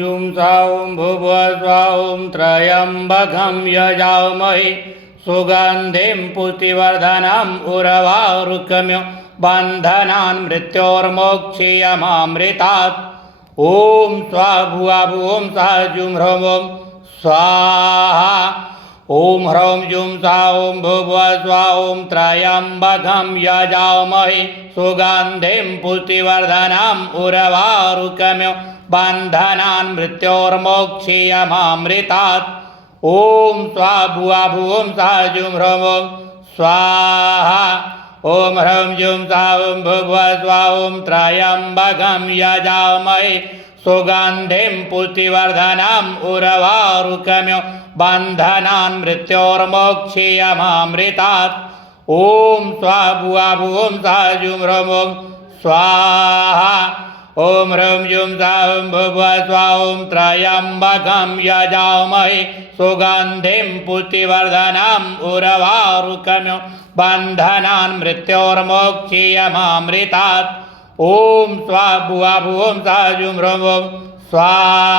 ॐ सौं भुवस्वं त्र्यम्बकं यजामहे सुगन्धिं पुष्टिवर्धनम् उर्वारुकमिव बन्धनान् मृत्योर्मोक्षीयमामृतात्। ॐ स्वाभुवभुवं सः जुं ह्रौं स्वाहा। ॐ ह्रौं जुं सौं भुवस्वं त्र्यम्बकं यजामहे सुगन्धिं पुष्टिवर्धनम् उर्वारुकमिव बन्धनान् मृत्योर्मोक्षीयमामृतात्। ॐ स्वाभुवभुवं सः जुं ह्रौं स्वाहा। ॐ ह्रौं जुं सौं भुवस्वं त्र्यम्बकं यजामहे सुगन्धिं पुष्टिवर्धनम् उर्वारुकमिव बन्धनान् मृत्योर्मोक्षीयमामृतात्। ॐ स्वाभुवभुवं सः जुं ह्रौं स्वाहा। ॐ ह्रौं जुं सौं भुवस्वं त्र्यम्बकं यजामहे सुगन्धिं पुष्टिवर्धनम् उर्वारुकमिव बन्धनान् मृत्योर्मोक्षीयमामृतात्। ॐ स्वाभुवभुवं सः जुं ह्रौं स्वाहा।